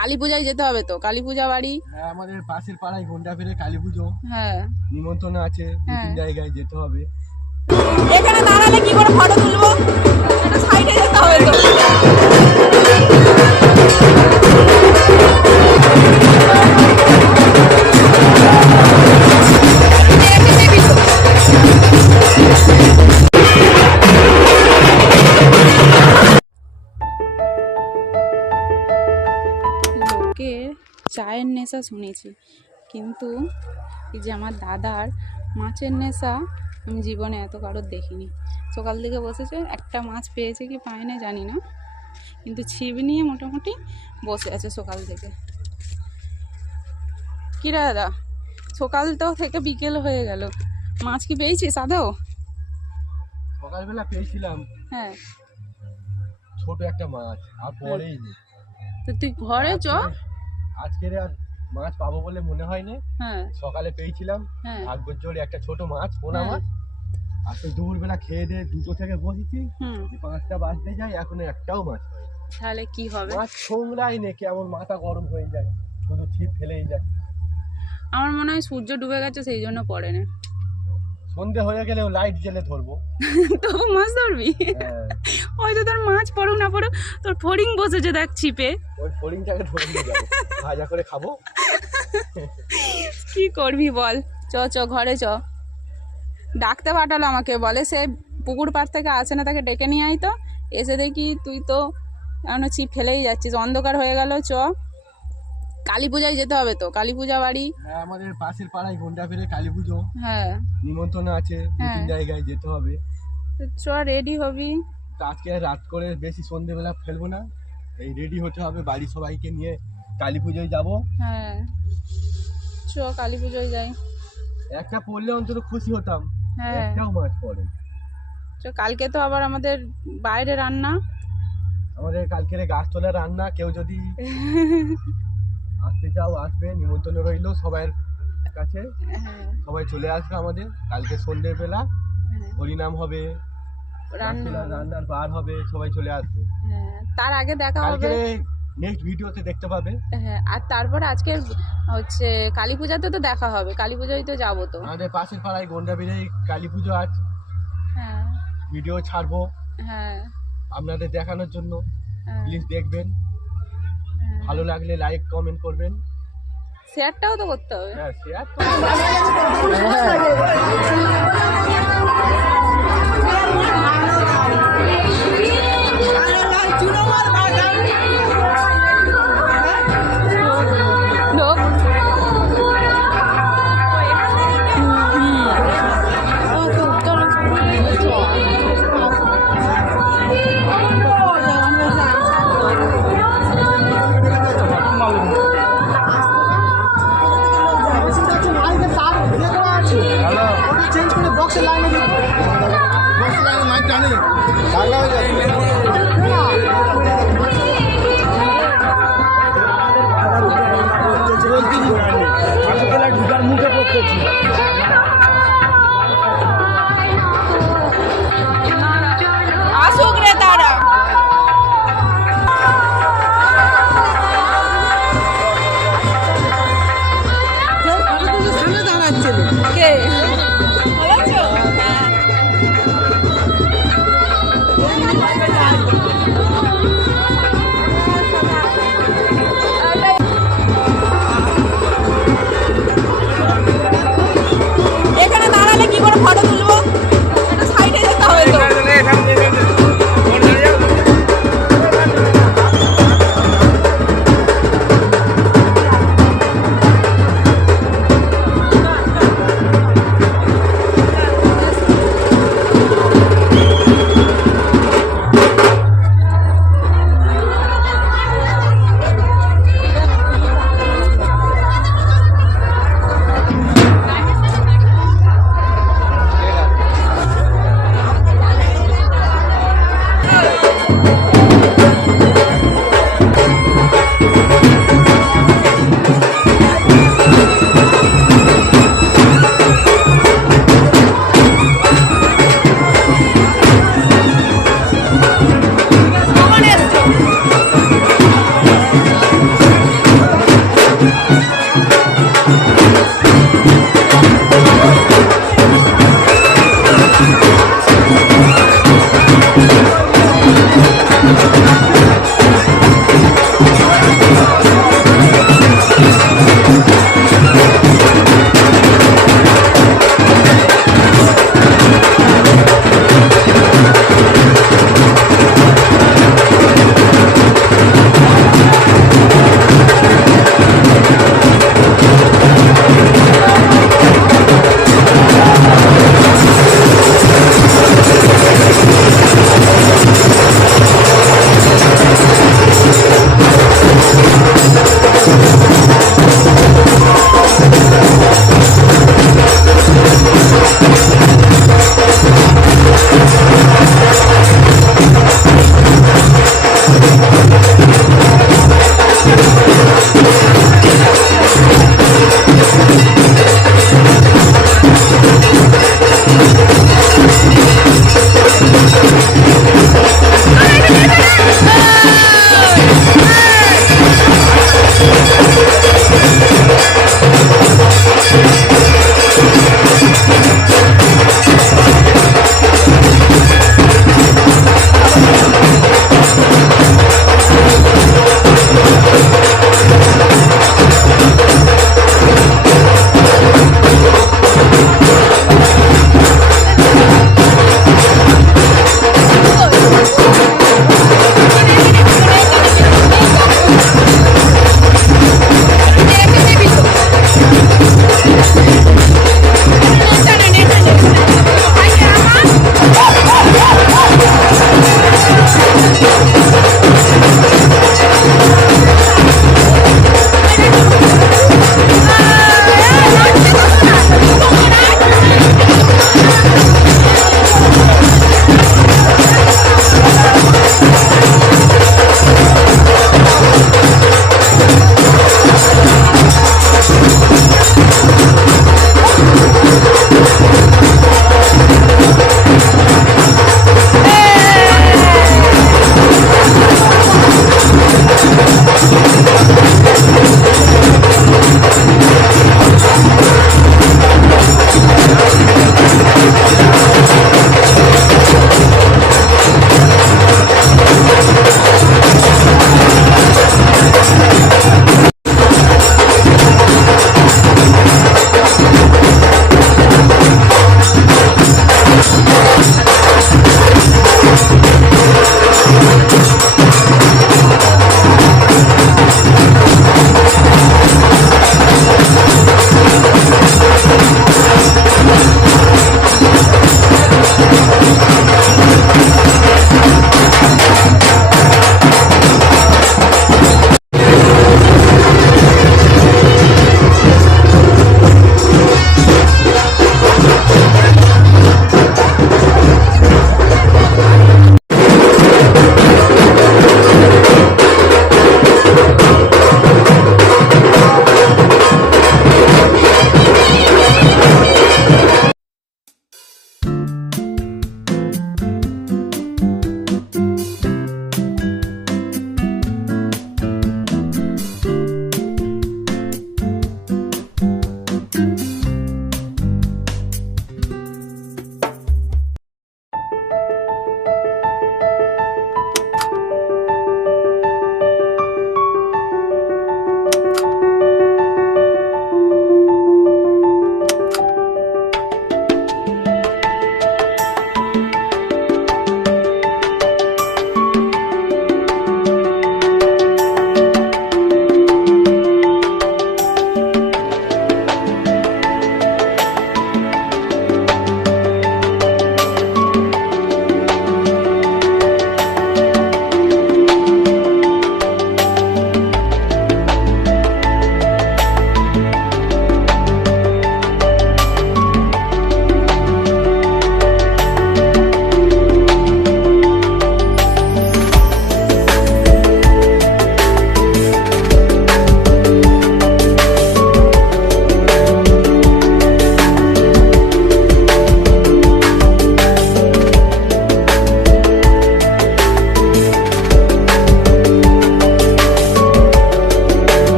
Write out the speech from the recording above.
কালী পূজায় যেতে হবে তো, কালী পূজা বাড়ি। হ্যাঁ, আমাদের পাশের পাড়ায় ঘন্টা ফেরে কালী পুজো। হ্যাঁ, নিমন্ত্রণ আছে, দু তিন জায়গায় যেতে হবে। এখানে দাঁড়ালে কি করে ফটো তুলবো? একটা সাইডে যেতে হবে তো। লোকের চায়ের নেশা শুনেছি, কিন্তু এই যে আমার দাদার মাছের নেশা আমি জীবনে এত কারোর দেখিনি। সকাল থেকে বসেছে, একটা মাছ পেয়েছে কি পায় না জানি না, কিন্তু ছিপ নিয়ে মোটামুটি বসে আছে সকাল থেকে। কি রে দাদা, সকালটাও থেকে বিকেল হয়ে গেল, মাছ কি পেয়েছিস আদৌ? সকালবেলা পেয়েছিলাম, হ্যাঁ, ছোট একটা মাছ, আর পরেই নেই। তো তুই ঘরে চ। আজকের আর মাছ পাবো বলে মনে হয় না। হ্যাঁ, সকালে পেয়েছিলাম, হ্যাঁ, ভাগ্যের জোরে একটা ছোট মাছ, পোনা হ্যাঁ। মাছ। আর তো দুপুরবেলা খেয়ে দিয়ে 2টো থেকে বসেছি, হুম, 5টা বাজতে যায়, এখনো একটাও মাছ হয়। তাহলে কি হবে? মাছ ছোংরাই নে, কেমন মাথা গরম হয়ে যায়, শুধু ছিপ ফেলেই যায়। আমার মনে হয় সূর্য ডুবে গেছে, সেই জন্য পড়ে না। সন্ধে হয়ে গেলেও লাইট জ্বেলে ধরবো। তবু মাছ ধরবি? হ্যাঁ, হয়তো তোর মাছ পড়ুক না পড়ুক, তোর ফড়িং বসেছে দেখ ছিপে। ওই ফড়িংটাকে ধরে নিয়ে যাবো, ভাজা করে খাবো। কি করবি বল? চ চ ঘরে চ। ডাকতে পাঠালো আমাকে, বলে সে পুকুর পাড় থেকে আসে না, তাকে ডেকে নিয়ে আয় তো। এসে দেখি তুই তো এখনো ছিপ ফেলেই যাচ্ছিস, অন্ধকার হয়ে গেল। চ, কালী পূজায় যেতে হবে তো, কালী পূজা বাড়ি। হ্যাঁ, আমাদের পাশের পাড়ায় ঘন্টা ফেরে কালী পুজো। হ্যাঁ, নিমন্ত্রণ আছে, দু তিন জায়গায় যেতে হবে। তো চ, রেডি হবি। তো আজকে রাত করে বেশি সন্ধেবেলা ফেলবো না, এই রেডি হতে হবে, বাড়ির সবাইকে নিয়ে কালী পুজোয় যাবো। হ্যাঁ, চ কালী পুজোয় যাই। একটা পড়লে অন্তত খুশি হতাম, হ্যাঁ, একটাও মাছ পড়ে। চ, কালকে তো আবার আমাদের বাইরে রান্না। আমাদের কালকের গাছতলা রান্না, কেউ যদি আসতে চাও আসবে, নিমন্ত্রণ রইলো সবার কাছে। হ্যাঁ, সবাই চলে আসবে আমাদের কালকে সন্ধ্যেবেলা, হ্যাঁ, হরিনাম হবে, রান্না। রান্নার বার হবে, সবাই চলে আসবে। হ্যাঁ, তার আগে দেখা কালকে হবে। নেক্সট ভিডিওতে দেখতে পাবে। হ্যাঁ, আর তারপর আজকে হচ্ছে কালী পূজাতে তো দেখা হবে, কালী পূজায় তো যাবো তো। আমাদের পাশের পাড়ায় গন্ডাবিরে কালী পুজো আজ হ্যাঁ, ভিডিও ছাড়বো হ্যাঁ, আপনাদের দেখানোর জন্য। হ্যাঁ, প্লিজ দেখবেন, হ্যাঁ। ভালো লাগলে লাইক কমেন্ট করবেন। শেয়ারটাও তো করতে হবে। হ্যাঁ, শেয়ার। Churro,